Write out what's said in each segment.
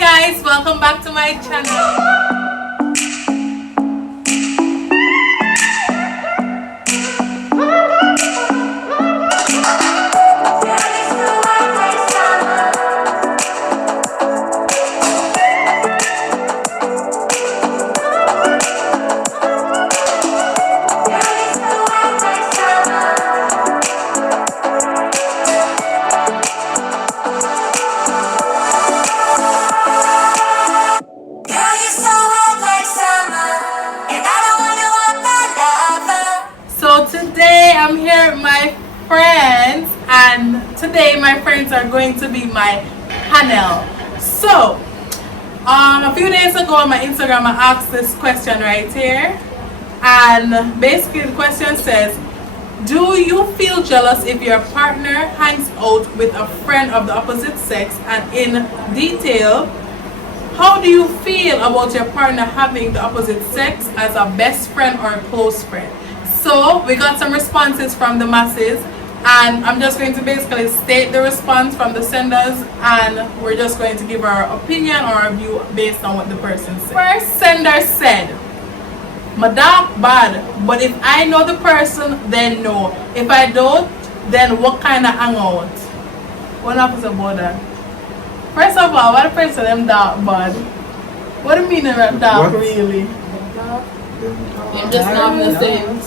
guys, welcome back to my channel. So today I'm here with my friends, and today my friends are going to be my panel. So a few days ago on my Instagram I asked this question right here, and basically the question says, do you feel jealous if your partner hangs out with a friend of the opposite sex? And in detail, how do you feel about your partner having the opposite sex as a best friend or a close friend? So we got some responses from the masses, and I'm just going to basically state the response from the senders, and we're just going to give our opinion or our view based on what the person said. First sender said, my dog bad, but if I know the person, then no. If I don't, then what kind of hangout? What happens about that? First of all, what the person them dark bad? What do you mean they're dark really? It just not the same.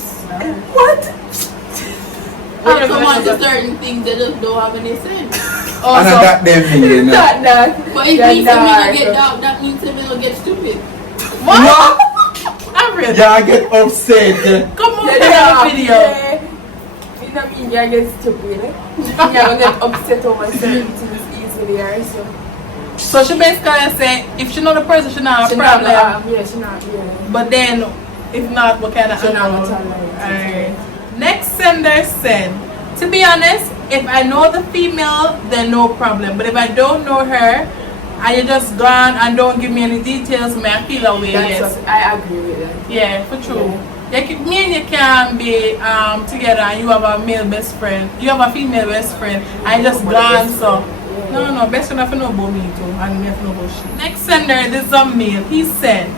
What? When you come on to certain things, they just don't have any sense. Oh, and so, I got them here now. But if me don't get dark, that means they don't get stupid. what? I'm really. Yeah, I get upset. Come on, yeah, video. You know, you get stupid. You get upset over certain things easily, or so. So she basically say, if she know the person, she not a problem. Yeah, she not. Yeah. But then, if not, what kind of She not animal? tolerant. Alright. Next sender said, to be honest, if I know the female, then no problem. But if I don't know her, and you just gone and don't give me any details, may I feel away. Yes. I agree with that. Yeah, for true. Yeah. Me and you can be together and you have a male best friend. You have a female best friend. I just gone, so. No, best friend have to know about me too. And me have to know about she. Next sender, this is a male. He said,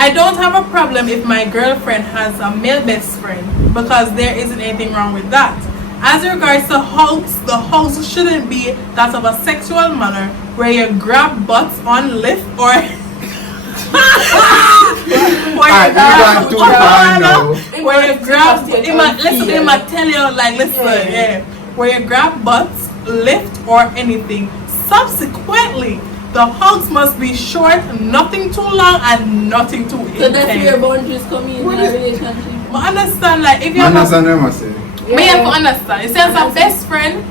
I don't have a problem if my girlfriend has a male best friend, because there isn't anything wrong with that. As regards to hugs, the hugs shouldn't be that of a sexual manner where you grab butts on lift or where you grab listen, he might tell you like listen, where you grab butts, lift or anything. Subsequently, the hugs must be short, nothing too long and nothing too intense. So that's where boundaries come in a relationship. I understand, like if you understand them, I say. Me have to understand. It says a best friend,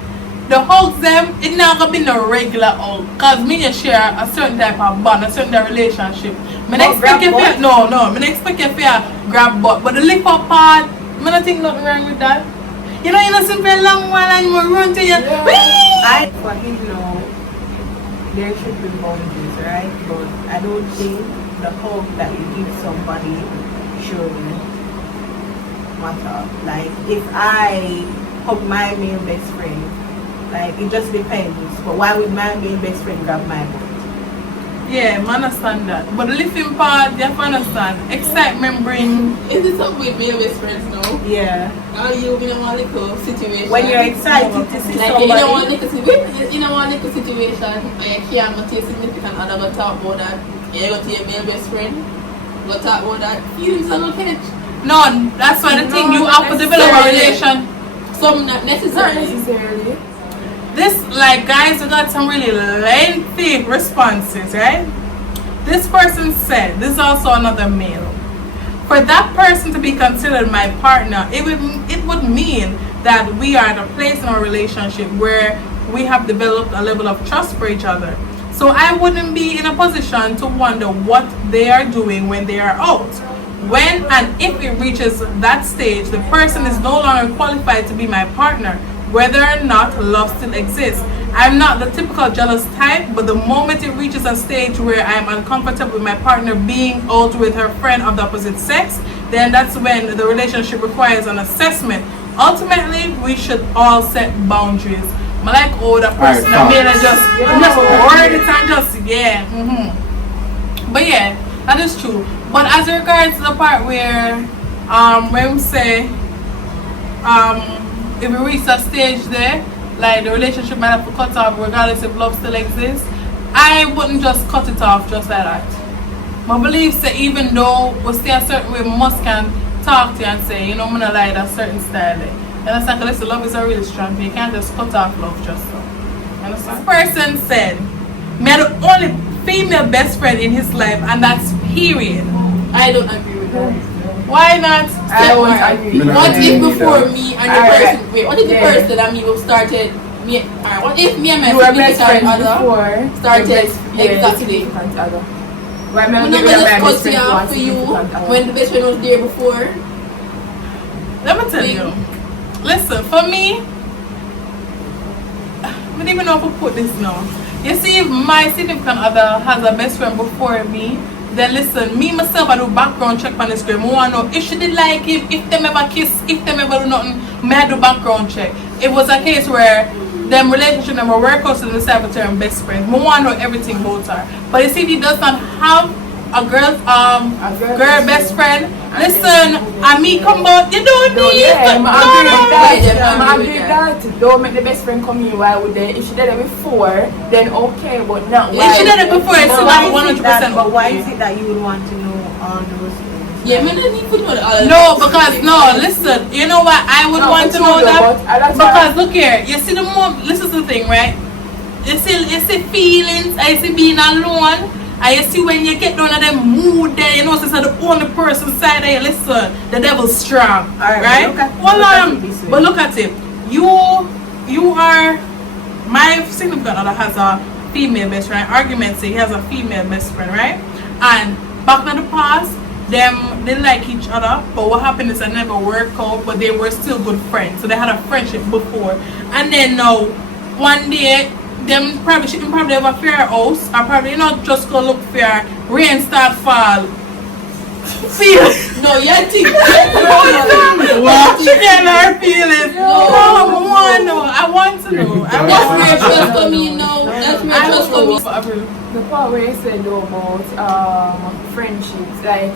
the hugs them, it not gonna be no regular hug. Cause me and share a certain type of bond, a certain type of relationship. Me not expect you to me expect you to grab butt. But the lick up part, me not think nothing wrong with that. You know, simple long one and you run to you. For him now, there should be boundaries, right? But I don't think the hug that you give somebody should matter. Like if I hug my male best friend, like it just depends. But why would my male best friend grab my butt? Yeah, I understand that. But the lifting part, you have to understand. Excitement bring. Is it something with me and best friends now? Yeah. Are you in a one little situation? When you're excited to see like somebody. in a one little situation, and you can't go to your significant other go talk about that. You go to your male best friend, go talk about that. Feelings are not catch. No, that's why the thing you have to develop a relation. Some not necessarily. This, like, guys, we got some really lengthy responses, right? This person said, this is also another male. For that person to be considered my partner, it would mean that we are at a place in our relationship where we have developed a level of trust for each other. So I wouldn't be in a position to wonder what they are doing when they are out. When and if it reaches that stage, the person is no longer qualified to be my partner, whether or not love still exists. I'm not the typical jealous type, but the moment it reaches a stage where I'm uncomfortable with my partner being out with her friend of the opposite sex, then that's when the relationship requires an assessment. Ultimately, we should all set boundaries. I like older person. I mean, I just word it and just, yeah. But yeah, that is true. But as regards to the part where, when we say, if we reach that stage there, like the relationship might have to cut off regardless if love still exists, I wouldn't just cut it off just like that. My belief say even though we stay a certain way, we must can talk to you and say, you know, I'm gonna like that certain style. You understand? Because love is a really strong thing. You can't just cut off love just so. You understand? This person said, me are the only female best friend in his life, and that's period. I don't agree with that. Why not? I don't agree. What if before me and the person, wait, what if the person and me who started, what if me and my significant other started exactly? Why I'm not just cut you off for you when the best friend was there before. Let me tell you. Listen, for me, I don't even know how to put this now. You see, if my significant other has a best friend before me, then listen, me myself, I do background check on the screen. I want to know if she did like him, if them ever kiss, if them ever do nothing, I do background check. It was a case where them relationship never work out, so they decided to turn best friends. I want to know everything about her. But you see, he does not have a girl best friend. Listen, and me come out, you don't need to. I'm agree with that. Don't make the best friend come here while we're there. If she did it before, then okay, but not if she did it before, it's not 100%. But why is it that you would want to know all those things? Yeah, man, I need to know all. No, because listen, you know what? I would want to know that because look here, you see the more. Listen to the thing, right? You see feelings. I see being alone. I see when you get down to them mood there, you know, it's the only person side there. Listen, the devil's strong, right? But look at it. You are my significant other has a female best friend. Argument say he has a female best friend, right? And back in the past, they like each other, but what happened is I never worked out, but they were still good friends. So they had a friendship before, and then now one day. Them probably she can probably have a fair house or probably not just go look fair rain start fall. See no, you think what? She get her feelings. No, I want to know. That's where trust for me now. That's where trust for me. The part where you said though about friendships, like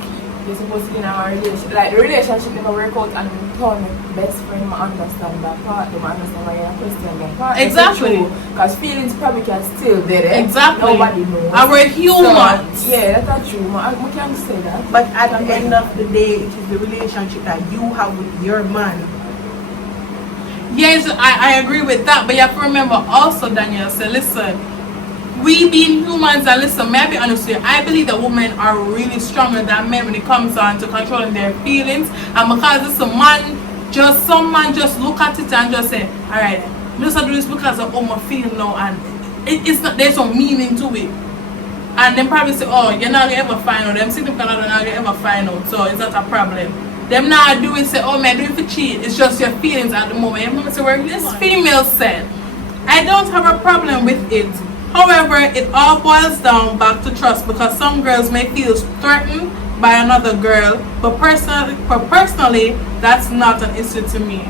you're supposed to be in a relationship, like the relationship never work out, and tell me best friend I understand that part, they understand why you're question that part. Exactly. Because feelings probably can still there. Exactly. Nobody knows. And we're humans. So, yeah, that's true. I can say that. But at the end of the day, it is the relationship that you have with your man. Yes, I agree with that, but you have to remember also, Danielle said, listen, we being humans, and listen, may I be honest with you, I believe that women are really stronger than men when it comes on to controlling their feelings. And because it's some man just look at it and just say, alright, just do this because of how I feel now, and it's not, there's some meaning to it. And then probably say, oh, you're not gonna ever find out, them significant other not gonna ever find out, so it's not a problem. Them not do it, say, oh man, do it for cheat, it's just your feelings at the moment. You know, so where this female said, I don't have a problem with it. However, it all boils down back to trust, because some girls may feel threatened by another girl, but personally, that's not an issue to me.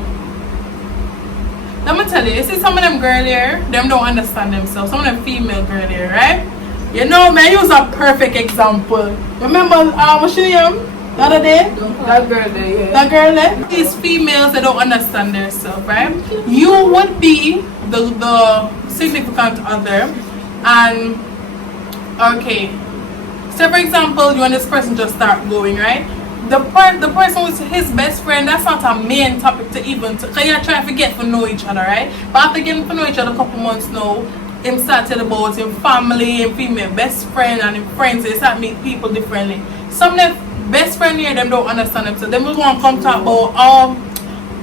Let me tell you see some of them girl here, them don't understand themselves. Some of them female girl here, right? You know, man, use a perfect example. Remember, what's your name? The other day? That girl there, yeah. That girl there? These females, they don't understand themselves, right? You would be the significant other. And okay, so for example, you and this person just start going, right? The person with his best friend, that's not a main topic to even because you're trying to get to know each other, right? But after getting to know each other a couple months now, him started about him family, him female best friend, and him friends. They start meet people differently. Some of the best friend here, them don't understand them, so them just want to come talk about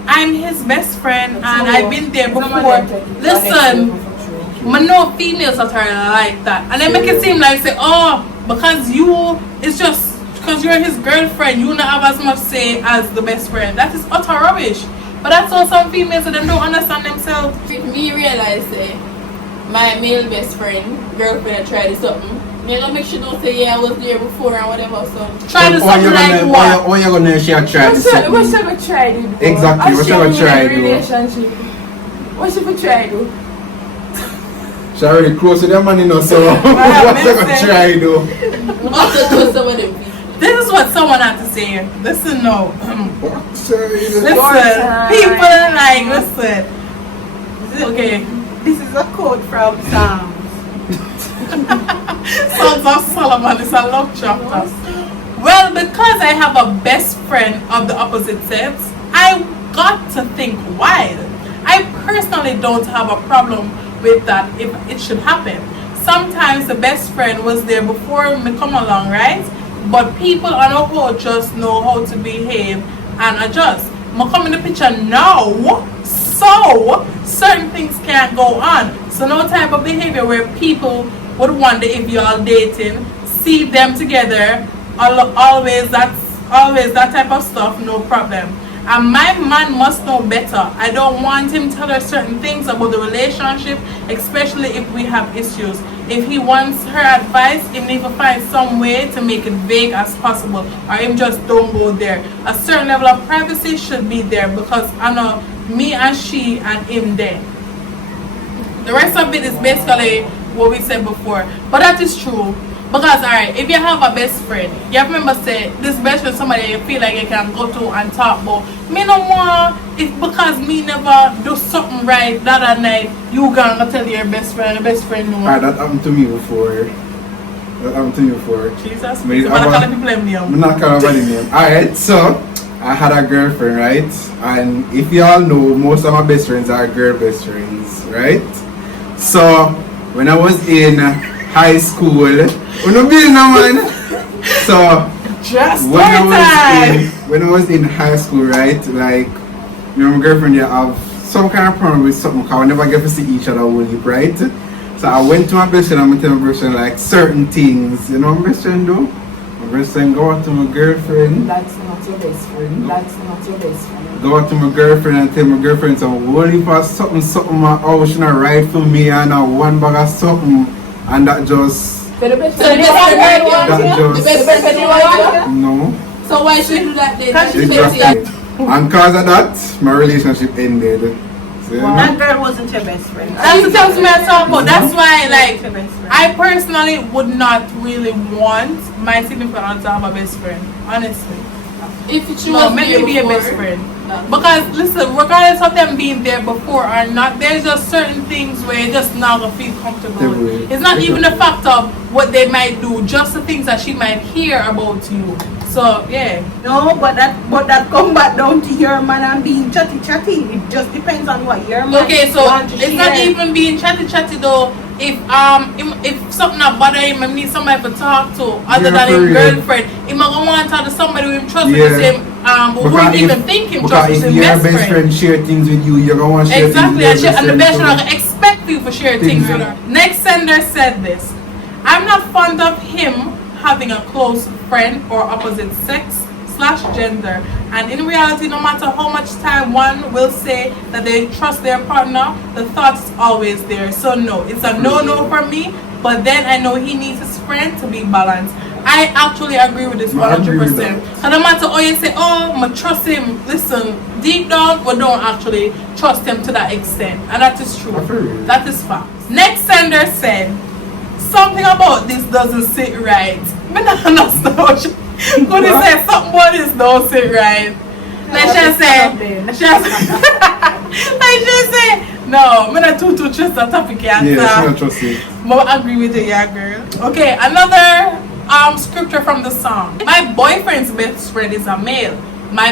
I'm his best friend and I've been there before. Listen, I know females that are like that, and they make it seem like say, oh, because it's just because you're his girlfriend, you not have as much say as the best friend. That is utter rubbish. But that's all some females that them don't understand themselves. Me realize my male best friend, girlfriend, tried something. Me gonna make sure don't say yeah I was there before and whatever. So try to something like what? What you gonna share? Try to something. What she gonna try to do? Exactly. What she gonna try to do? Relationship. What she gonna try to do? She already close to them man, you know, so what's I gonna try though? This is what someone had to say. Listen, no. Listen, people are like, listen. Okay. This is a quote from Psalms. Songs of Solomon is a love chapter. Well, because I have a best friend of the opposite sex, I got to think wide. I personally don't have a problem with that if it should happen. Sometimes the best friend was there before me come along, right? But people on a whole just know how to behave and adjust. Me come in the picture now, so certain things can't go on. So no type of behavior where people would wonder if you're all dating, see them together, always that type of stuff, no problem. And my man must know better. I don't want him to tell her certain things about the relationship, especially if we have issues. If he wants her advice, he needs to find some way to make it vague as possible, or him just don't go there. A certain level of privacy should be there because I know me and she and him there. The rest of it is basically what we said before, but that is true. Because alright, if you have a best friend, you have remember say this best friend somebody you feel like you can go to and talk about. Me no more if because me never do something right that other night, you gonna tell your best friend, the best friend no. Alright, that happened to me before. Jesus, I'm not calling people name. I'm not calling anybody name. Alright, so I had a girlfriend, right? And if you all know, most of my best friends are girl best friends, right? So when I was in high school, so just when I was in high school, right, like you know my girlfriend, you have some kind of problem with something because we never get to see each other all week, right? So I went to my best friend and I tell my best friend like certain things, you know what my best friend do? My best friend go out to my girlfriend. That's not your best friend. That's not your best friend. Go out to my girlfriend and tell my girlfriend so only for something oh she not right for me and one bag of something and that just The best So the best friend you want? no. So why should you do that then? It's just it. And cause of that, my relationship ended. So, That girl wasn't your best friend. That's the things I talk about. That's why, like, Your best friend. I personally would not really want my significant other to have a best friend. Honestly, If she no, was maybe be a before, best friend. no. Because listen, regardless of them being there before or not, there's just certain things where you just not gonna feel comfortable with. It's not even the fact of what they might do, just the things that she might hear about you. So yeah. No, but that come back down to your man and being chatty. It just depends on what your man Okay, so want to it's not share. even being chatty though. If something not bother him and need somebody to talk to other than his girlfriend, he might go want to talk to somebody who him trust with the same but who wouldn't even think him trust with if his your best best friend share things with you, you're gonna want to share Exactly, things with your and the best friend. friend expect you to share things with her. Next sender said this: I'm not fond of him having a close friend or opposite sex / gender, and in reality, no matter how much time one will say that they trust their partner, the thought is always there. So no, it's a no for me, but then I know he needs his friend to be balanced. I actually agree with this 100%. And no matter how you say, oh, I trust him, listen, deep down, we don't actually trust him to that extent, and that is true. That is fact. Next sender said, something about this doesn't sit right. I don't understand what she when he said something about this don't sit right. Like she said, no, I'm not too trust that topic yet. Yeah, she don't trust it. But I agree with you, yeah, girl. Okay, another scripture from the song. My boyfriend's best friend is a male. My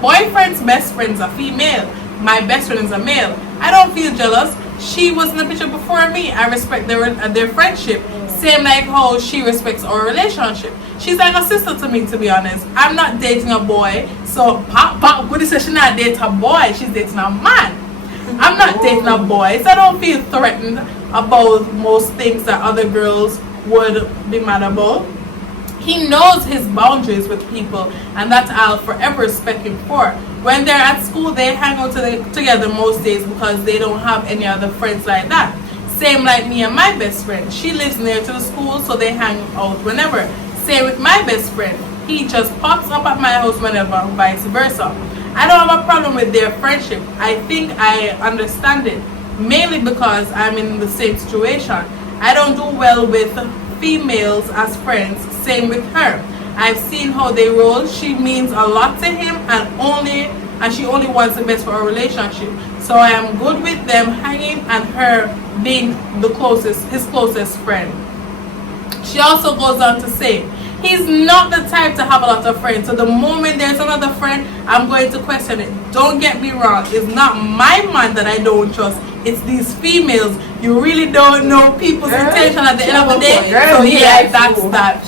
boyfriend's best friend is a female. My best friend is a male. I don't feel jealous. She was in the picture before me. I respect their friendship. Same like how she respects our relationship. She's like a sister to me, to be honest. I'm not dating a boy. So, what is she not dating a boy? She's dating a man. I'm not dating a boy. So I don't feel threatened about most things that other girls would be mad about. He knows his boundaries with people, and that's I'll forever respect him for. When they're at school, they hang out together most days because they don't have any other friends like that. Same like me and my best friend. She lives near to the school, so they hang out whenever. Same with my best friend. He just pops up at my house whenever, vice versa. I don't have a problem with their friendship. I think I understand it. mainly because I'm in the same situation. I don't do well with females as friends, same with her. I've seen how they roll. She means a lot to him and she only wants the best for our relationship. So I am good with them hanging and her being his closest friend. She also goes on to say, he's not the type to have a lot of friends. So the moment there's another friend, I'm going to question it. Don't get me wrong. It's not my man that I don't trust. It's these females. You really don't know people's intention at the end of the day. So yeah, that's that.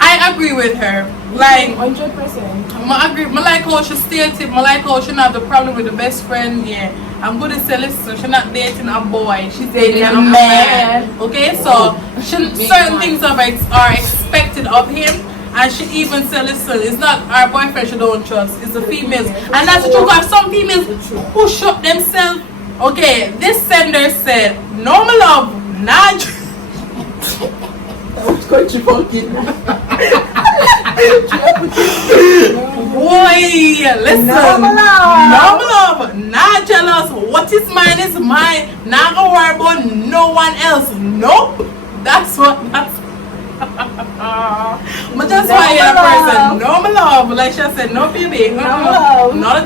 I agree with her. Like 100%. I agree. I like how she stated. I like how she not have the problem with the best friend. Yeah, I'm going to say, listen, she's not dating a boy. She's dating a man. Okay, so certain things are expected of him. And she even said, listen, it's not our boyfriend she don't trust, it's the females. And that's the truth. Because some females push up themselves. Okay, this sender said, no my love, not boy, listen, no my love, not jealous. What is mine is mine. Not gonna worry about no one else. Nope. That's but that's why you're a person. No my love, like she said, no baby, not at all, not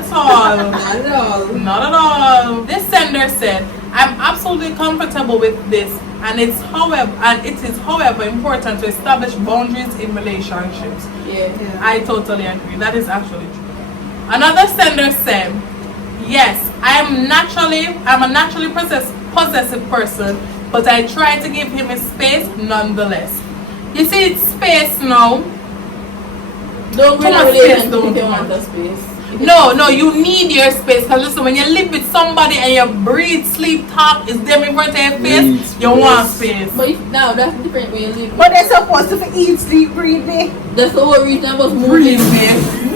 at all. This sender said, I'm absolutely comfortable with this, and it is however important to establish boundaries in relationships. Yeah. I totally agree. That is actually true. Another sender said, yes, I'm a naturally possessive person, but I try to give him his space nonetheless. You see, it's space now. Don't go in a relationship if you want the space. No, you need your space. Because listen, when you live with somebody and you breathe, sleep, talk, is them in front of your face, you want space. But now that's different when you live. But they're supposed to eat, sleep, breathe, me. That's the whole reason I was moving.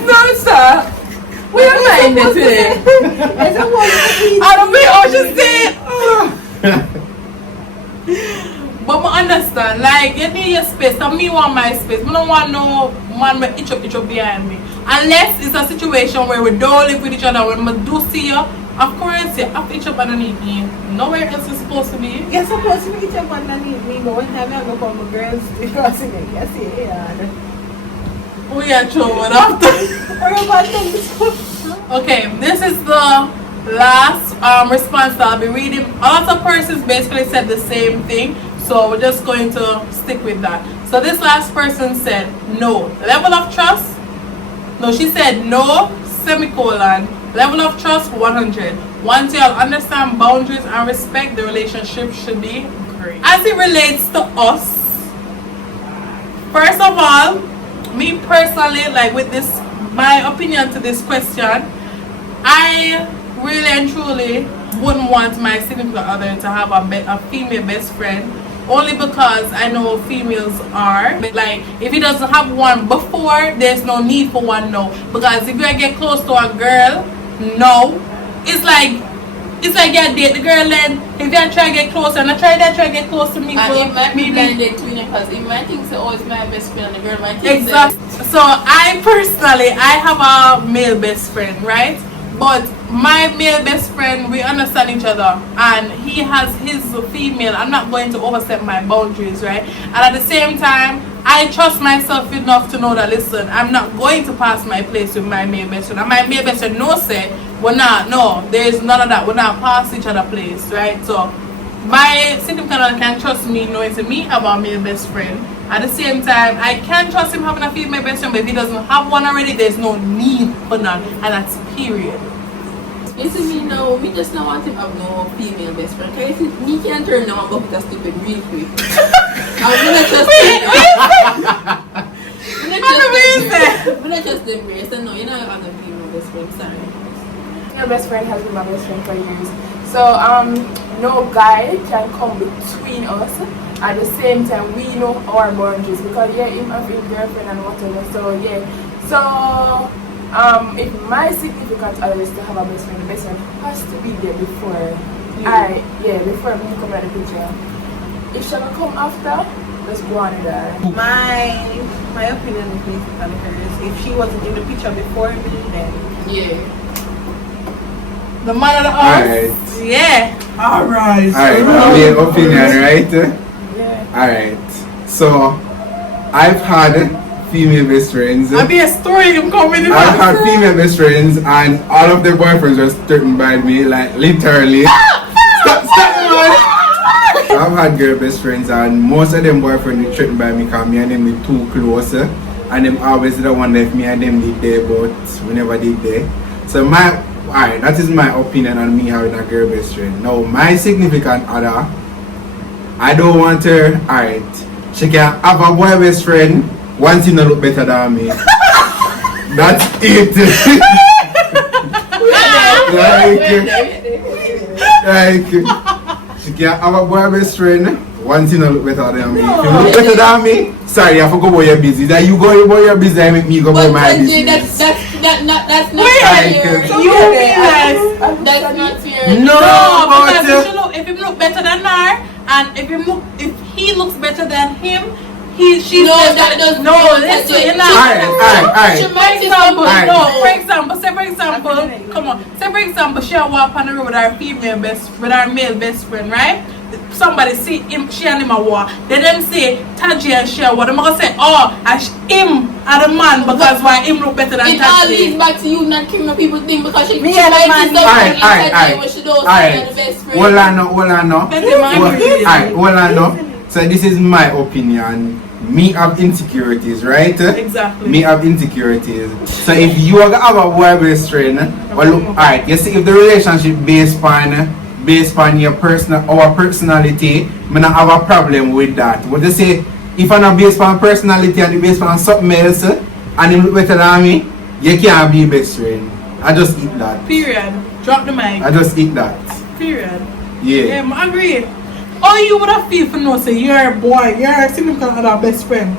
No, sir. We are minded today. They're supposed to eat. I don't know what you say. But I understand, like, you need your space, and me want my space. I don't want no man with each up behind me. Unless it's a situation where we don't live with each other. When I do see you, of course, you have each up underneath me. Nowhere else is supposed to be. You're supposed to be each up underneath me, but one time I go for my girls, you see, yeah. We are throwing after. Okay, this is the last response that I'll be reading. A lot of persons basically said the same thing. So we're just going to stick with that. So this last person said no. Level of trust? No, she said no, semicolon. Level of trust 100. Once y'all understand boundaries and respect, the relationship should be great. As it relates to us, first of all, me personally, like with this, my opinion to this question, I really and truly wouldn't want my significant other to have a female best friend. Only because I know females are. But like, if he doesn't have one before, there's no need for one now. Because if you get close to a girl, no. It's like you date the girl, then if you try to get closer, and I try to get close to me. And it might be blinded between it, because it might think so, oh, it's my best friend, and the girl might think exactly. So I personally, I have a male best friend, right? But my male best friend, we understand each other, and he has his female. I'm not going to overstep my boundaries, right? And at the same time, I trust myself enough to know that, listen, I'm not going to pass my place with my male best friend. And my male best friend say, there's none of that. We're not pass each other place, right? So my significant other can trust me knowing to me have a male best friend. At the same time, I can trust him having a female best friend, but if he doesn't have one already, there's no need for none, and that's period. You see me now, me just don't want him to have no female best friend. Because me can't turn now and go with a stupid real quick. I'm gonna just embrace and no, you're not having a female best friend, sorry. Your best friend has been my best friend for years. So no guy can come between us. At the same time, we know our boundaries, because yeah, him have his girlfriend and whatever. So yeah, so if my significant other is to have a best friend, the best friend has to be there before before me come out of the picture. If she will come after, let's go on with her. My opinion is basically hers. If she wasn't in the picture before me, then yeah. the man of the house. Alright. Yeah. Alright. Alright, my opinion, right? Yeah. Alright. So, I've had female best friends. I'll be a story you coming in. I've had female best friends and all of their boyfriends were threatened by me, like literally. Stop, man! I've had girl best friends and most of them boyfriends were threatened by me because me and them be too close. And them always the one that me and them did there, but we never did there. So alright, that is my opinion on me having a girl best friend. Now my significant other, I don't want her, alright, she can have a boy best friend once he no look better than me. That's it. like, she can have a boy best friend once he no look better than me. If you look better than me, sorry, I forgot about your business. That you go about your business and make me go about my business. That's not Like, fair. You realize That's not fair. No, because but if he look better than her, and if he looks better than him, she No, says that doesn't. no. Listen, you're not. Alright. She might For say example, Alright. no. For example, come on. Say for example, she walk on the road with her male best friend, right? Somebody see him, she and him a war. Then them say Taji and she a war. Them gonna say, oh, him are the man because why him look better than it all leads Taji. back to you not caring what people think because she Me she and the might man- see something in Taji Alright. when she don't see the best friend. Hold on no. Let them agree. Alright, hold on no. So this is my opinion. Me have insecurities, right? Exactly. Me have insecurities. So if you are gonna have a boy best friend, well look, alright, you see if the relationship based on your our personality, me not have a problem with that. But you say if I'm not based on personality and based on something else and him look better than me, you can't be best friend. I just eat that. Period. Drop the mic. I just eat that. Period. Yeah. I agree. All you would have feel for no say you're a boy, you're a significant other best friend.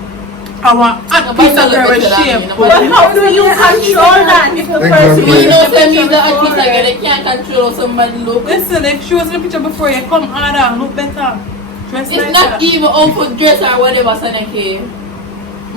I want a piece of girl with shame. But how do you control that if the person Exactly. You know, tell me that at least like they can't control somebody look. Listen, if she was in the picture before you come harder, look better. Dress It's nicer. not even on for dress or whatever, Saneke.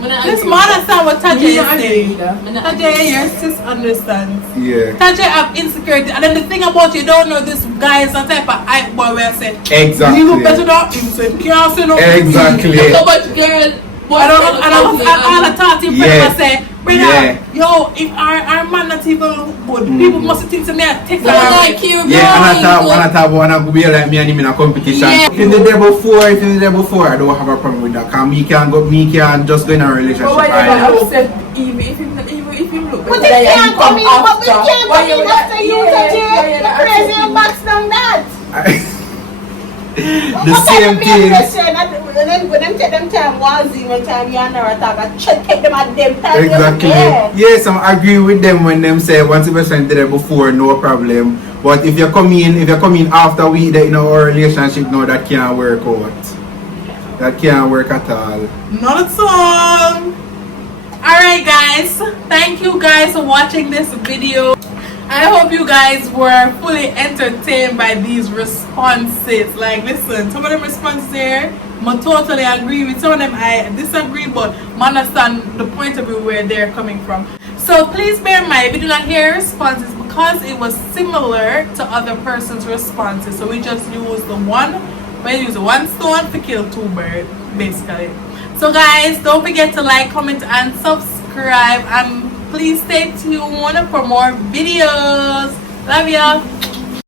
This man understand what Taji is saying. Taji, Taji, your sis understands. Yeah. Taji have insecurity, and then the thing about you don't know this guy is a type of hype boy where I say, Exactly. you look better than him, so you can't say no. Exactly. so much girl. I don't all the talk to your friend Yeah. and say, brother, Yeah. yo, if our man not even look good, people must think to me I take So like that. you, Yeah, and I thought when I go be like me and him in a competition. Yeah. If you did there before, I don't have a problem with that. Cause me can just go in a relationship. But why you and- not upset even if him look But better they than can't you come in, but we can't Why come in you after you, Taji. You're crazy and box down that. the same thing. And then when them take them time, Wazi, one time you and her talk, I take them at them time. Exactly. Yeah. Yes, I agree with them when them say once the person did it before, no problem. But if you come in after we that in our relationship, no, that can't work out. That can't work at all. Not at all. Alright guys, thank you guys for watching this video. I hope you guys were fully entertained by these responses. Like listen, some of them responses here, I totally agree with. Some of them I disagree, but I understand the point of view where they're coming from. So please bear in mind, if you do not hear responses because it was similar to other person's responses. So we just use one stone to kill two birds, basically. So guys, don't forget to like, comment and subscribe, and please stay tuned for more videos. Love ya.